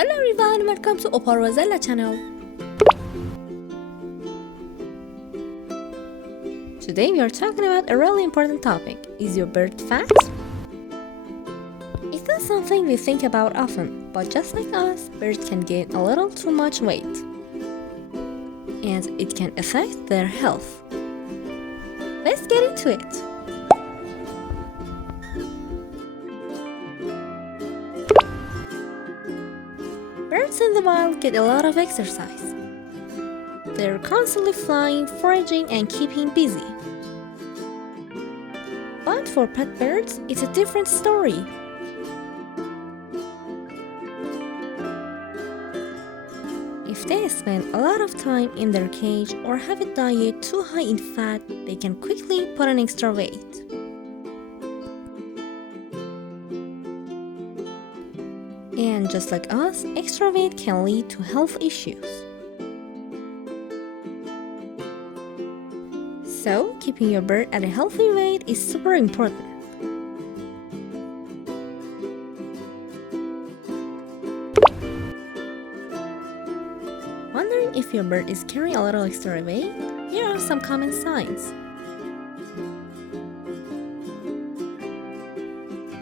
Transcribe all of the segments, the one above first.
Hello everyone, welcome to Opal Rosella channel. Today we are talking about a really important topic. Is your bird fat? It's not something we think about often, but just like us, birds can gain a little too much weight. And it can affect their health. Let's get into it. Birds in the wild get a lot of exercise. They're constantly flying, foraging, and keeping busy. But for pet birds, it's a different story. If they spend a lot of time in their cage or have a diet too high in fat, they can quickly put on extra weight. And just like us, extra weight can lead to health issues. So, keeping your bird at a healthy weight is super important. Wondering if your bird is carrying a little extra weight? Here are some common signs.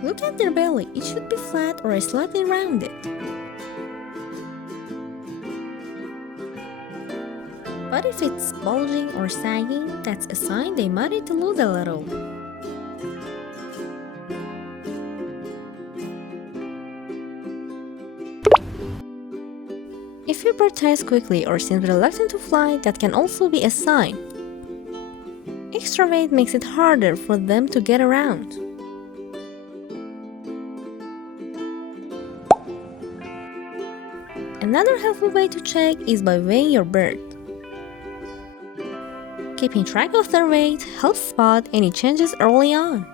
Look at their belly, it should be flat or slightly rounded. But if it's bulging or sagging, that's a sign they might need to lose a little. If your bird tires quickly or seems reluctant to fly, that can also be a sign. Extra weight makes it harder for them to get around. Another helpful way to check is by weighing your bird. Keeping track of their weight helps spot any changes early on.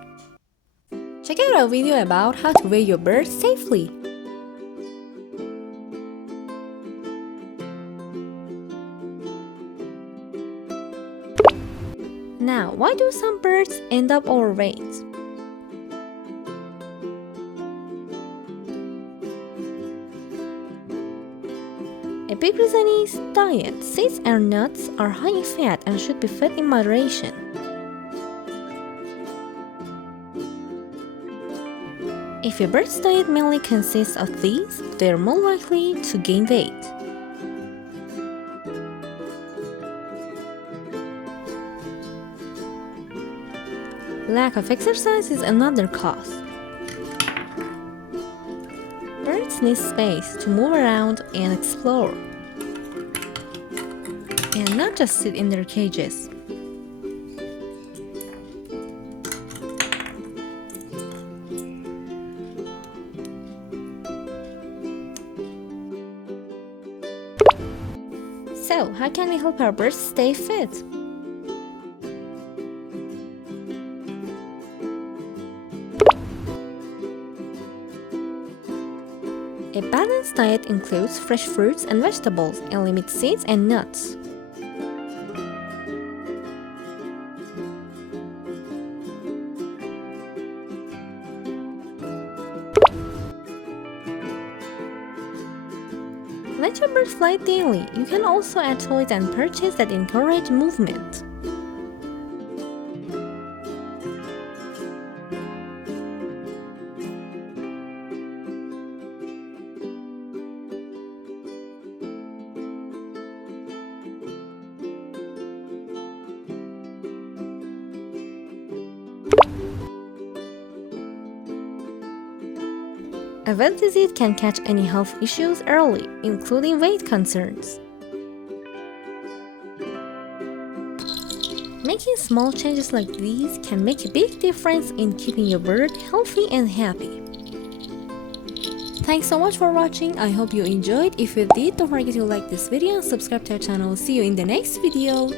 Check out our video about how to weigh your bird safely. Now, why do some birds end up overweight? A big reason is diet. Seeds and nuts are high in fat and should be fed in moderation. If your bird's diet mainly consists of these, they are more likely to gain weight. Lack of exercise is another cause. Birds need space to move around and explore, and not just sit in their cages. So, how can we help our birds stay fit? A balanced diet includes fresh fruits and vegetables and limits seeds and nuts. Let your bird fly daily. You can also add toys and perches that encourage movement. A vet visit can catch any health issues early, including weight concerns. Making small changes like these can make a big difference in keeping your bird healthy and happy. Thanks so much for watching. I hope you enjoyed. If you did, don't forget to like this video and subscribe to our channel. See you in the next video.